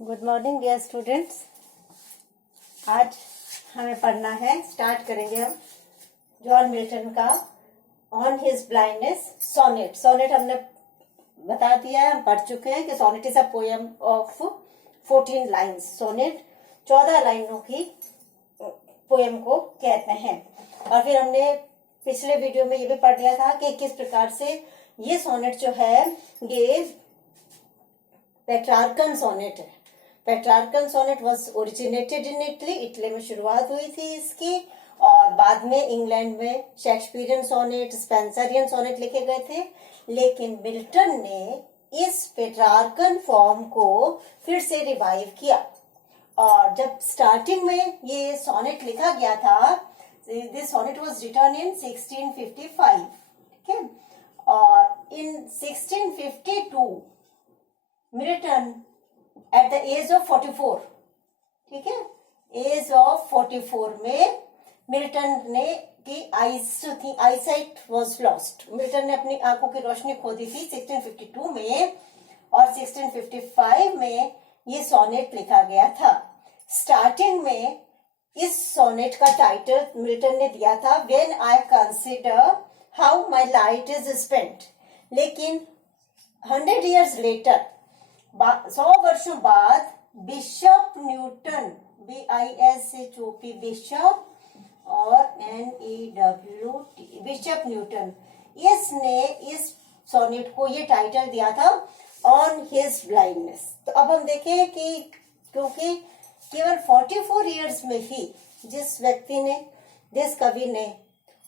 Good morning dear students. आज हमें पढ़ना है, स्टार्ट करेंगे हम जॉन मिल्टन का on his blindness sonnet. Sonnet हमने बता दिया है, हम पढ़ चुके हैं कि sonnet is a poem of 14 lines. Sonnet 14 लाइनों की पोएम को कहते हैं। और फिर हमने पिछले वीडियो में ये भी पढ़ लिया था कि किस प्रकार से ये सोनेट जो है ये पेट्रार्कन सोनेट है। Petrarchan sonnet was originated in Italy, Italy में शुरुआत हुई थी इसकी, और बाद में इंग्लैंड में शेक्सपियरियन सोनेट, स्पेंसरियन सोनेट लिखे गए थे। लेकिन मिल्टन ने इस पेट्रार्कन फॉर्म को फिर से रिवाइव किया, और जब स्टार्टिंग में ये सोनेट लिखा गया था, this sonnet was written in 1655, ठीक है। और in 1652 Milton at the age of 44, ठीक है, एज ऑफ 44 में मिल्टन ने की आईसाइट वॉज लॉस्ट। मिल्टन ने अपनी आंखों की रोशनी खो दी थी 1652 में, और 1655 में ये सोनेट लिखा गया था। स्टार्टिंग में इस सोनेट का टाइटल मिल्टन ने दिया था when I consider how my light is spent. लेकिन 100 years लेटर, 100 वर्षों बाद, बिशप न्यूटन, BISHOP बिशप और NEWT बिशप न्यूटन, इसने इस सोनेट को ये टाइटल दिया था ऑन हिज ब्लाइंडनेस। तो अब हम देखें कि क्योंकि केवल 44 years में ही जिस व्यक्ति ने, जिस कवि ने,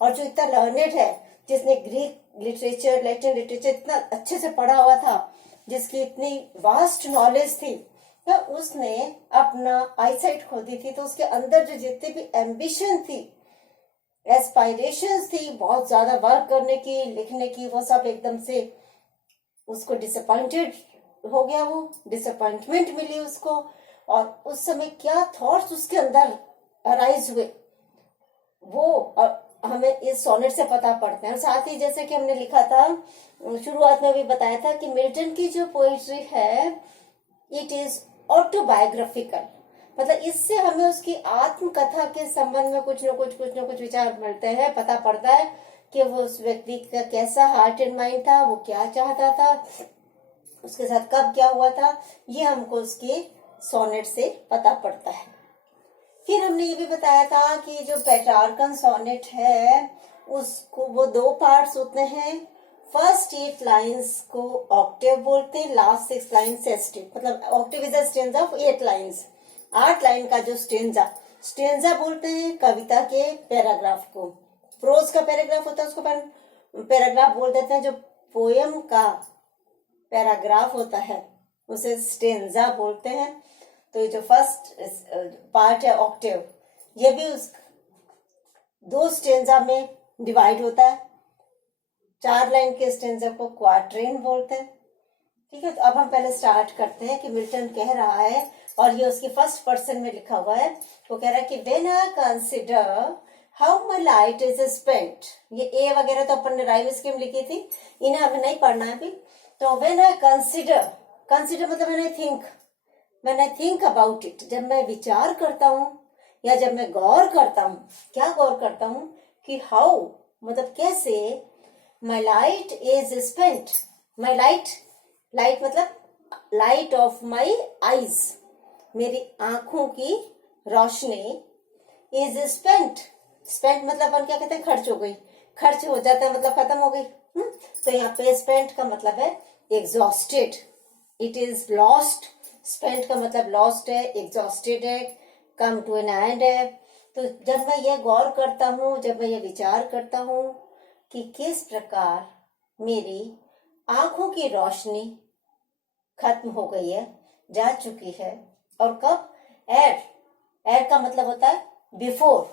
और जो इतना लर्नेड है, जिसने ग्रीक लिटरेचर, लैटिन लिटरेचर इतना अच्छे से पढ़ा हुआ था, जिसकी इतनी वास्ट नॉलेज थी, तो उसने अपना आईसाइट खो दी थी। तो उसके अंदर जो जितनी भी एम्बिशन थी, एस्पायरेशंस थी, बहुत ज्यादा वर्क करने की, लिखने की, वो सब एकदम से उसको डिसअपॉइंटेड हो गया, वो डिसअपॉइंटमेंट मिली उसको। और उस समय क्या थॉट्स उसके अंदर अराइज हुए, वो हमें इस सोनेट से पता पड़ते हैं। साथ ही जैसे कि हमने लिखा था, शुरुआत में भी बताया था कि मिल्टन की जो पोइट्री है इट इज ऑटोबायोग्राफिकल, मतलब इससे हमें उसकी आत्मकथा के संबंध में कुछ न कुछ विचार मिलते हैं, पता पड़ता है कि वो उस व्यक्ति का कैसा हार्ट एंड माइंड था, वो क्या चाहता था, उसके साथ कब क्या हुआ था, ये हमको उसके सोनेट से पता पड़ता है। फिर हमने ये भी बताया था कि जो पेट्रार्कन सोनेट है उसको वो 2 पार्ट्स होते हैं। फर्स्ट 8 लाइन्स को ऑक्टेव बोलते हैं, लास्ट 6 लाइन्स सेस्टिव, मतलब Octave is a stanza of 8 lines. 8 line का जो स्टेंजा बोलते हैं कविता के पैराग्राफ को। प्रोज का पैराग्राफ होता है उसको पैराग्राफ बोल देते हैं। जो पोयम का पैराग्राफ होता है उसे स्टेंजा बोलते हैं। तो ये जो फर्स्ट पार्ट है ऑक्टेव, ये भी उस 2 स्टेंजा में डिवाइड होता है। 4 लाइन के स्टेंजा को क्वार्ट्रेन बोलते हैं, ठीक है। तो अब हम पहले स्टार्ट करते हैं कि मिल्टन कह रहा है, और ये उसकी फर्स्ट पर्सन में लिखा हुआ है। वो कह रहा है कि when I consider how my light is spent, ये ए वगैरह तो अपन ने राइम स्कीम लिखी थी, इन्हें हमें नहीं पढ़ना है अभी। तो व्हेन आई कंसिडर मतलब when I think about it, जब मैं विचार करता हूँ या जब मैं गौर करता हूँ, क्या गौर करता हूँ कि हाउ मतलब कैसे, माई light is spent, my light मतलब लाइट ऑफ माई आईज, मेरी आंखों की रोशनी, इज स्पेंट मतलब अपन क्या कहते हैं, खर्च हो गई, खर्च हो जाता है मतलब खत्म हो गई। तो यहाँ पे स्पेंट का मतलब है exhausted, it is lost. Spent का मतलब लॉस्ट है, एग्जॉस्टेड है, कम टू एन एंड है। तो जब मैं ये गौर करता हूँ, जब मैं ये विचार करता हूँ कि किस प्रकार मेरी आंखों की रोशनी खत्म हो गई है, जा चुकी है, और कब, एट का मतलब होता है बिफोर,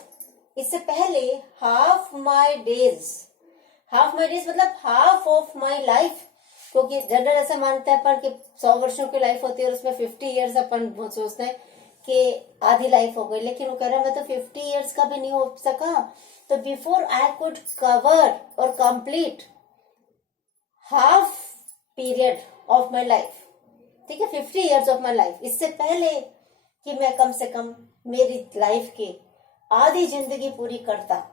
इससे पहले हाफ माई डेज मतलब हाफ ऑफ माई लाइफ, क्योंकि जनरल ऐसा मानते हैं अपन कि 100 वर्षों की लाइफ होती है और उसमें 50 years अपन सोचते हैं कि आधी लाइफ हो गई। लेकिन वो कह रहा है मैं तो 50 years का भी नहीं हो सका। तो बिफोर आई कुड कवर और complete half period of my life, ठीक है, 50 ईयर्स ऑफ माई लाइफ, इससे पहले कि मैं कम से कम मेरी लाइफ की आधी जिंदगी पूरी करता,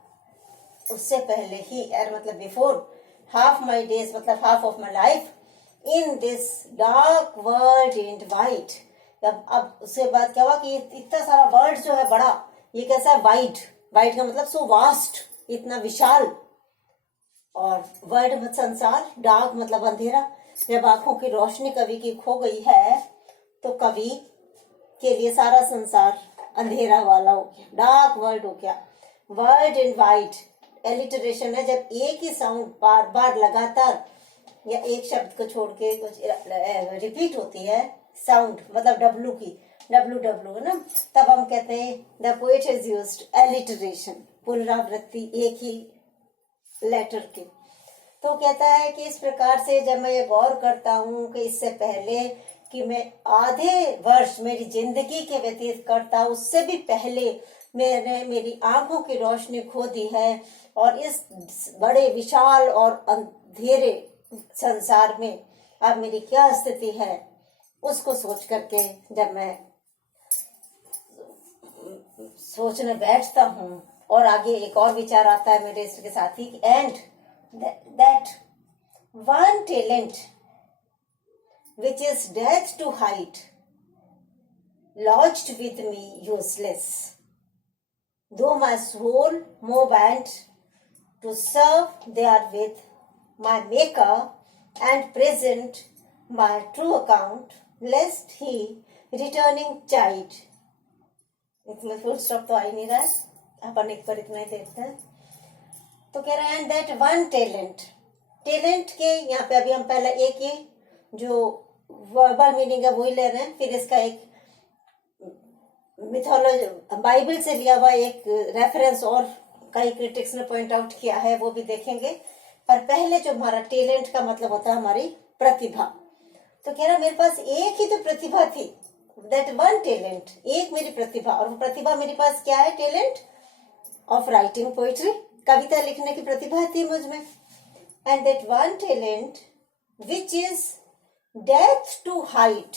उससे पहले ही, मतलब बिफोर हाफ माई डेज, मतलब half of my life in this dark world in white. अब उसके बाद क्या हुआ कि इतना सारा वर्ल्ड जो है बड़ा, ये कैसा है, वाइड, वाइड का मतलब सो वास्ट, इतना विशाल, और वर्ल्ड मतलब संसार, डार्क मतलब अंधेरा। जब आंखों की रोशनी कवि की खो गई है तो कवि के लिए सारा संसार अंधेरा वाला हो गया, डार्क वर्ल्ड हो गया। वर्ल्ड इन वाइट एलिटरेशन है, जब एक ही साउंड बार बार लगातार या एक शब्द को छोड़ के कुछ रिपीट होती है साउंड, मतलब डब्लू की, डब्लू डब्लू है ना, तब हम कहते हैं the poet has used alliteration, पुनरावृत्ति एक ही लेटर की। तो कहता है कि इस प्रकार से जब मैं ये गौर करता हूँ कि इससे पहले कि मैं आधे वर्ष मेरी जिंदगी के व्यतीत करता, उससे भी पहले मैंने मेरी आंखों की रोशनी खो दी है, और इस बड़े विशाल और अंधेरे संसार में अब मेरी क्या स्थिति है, उसको सोच करके जब मैं सोचने बैठता हूँ, और आगे एक और विचार आता है मेरे इसके साथ ही, and that one talent which is death to hide, lodged with me useless, though my soul more bent to serve therewith my maker, and present my true account, lest he returning chide। इसमें full stop तो आ ही नहीं रहा है, अपन एक पर इतना ही देखते हैं। तो कह रहे हैं दैट वन टैलेंट, टैलेंट के यहाँ पे अभी हम पहले एक ही जो वर्बल मीनिंग है वही ले रहे हैं, फिर इसका एक मिथोलॉजी बाइबल से लिया हुआ एक रेफरेंस और कई क्रिटिक्स ने पॉइंट आउट किया है, वो भी देखेंगे। पर पहले जो हमारा टैलेंट का मतलब होता है हमारी प्रतिभा। तो कह रहा मेरे पास एक ही तो प्रतिभा थी, दैट वन टैलेंट, एक मेरी प्रतिभा, और वो प्रतिभा मेरे पास क्या है, टैलेंट ऑफ राइटिंग पोइट्री, कविता लिखने की प्रतिभा थी मुझ में। And that one talent which is death to height,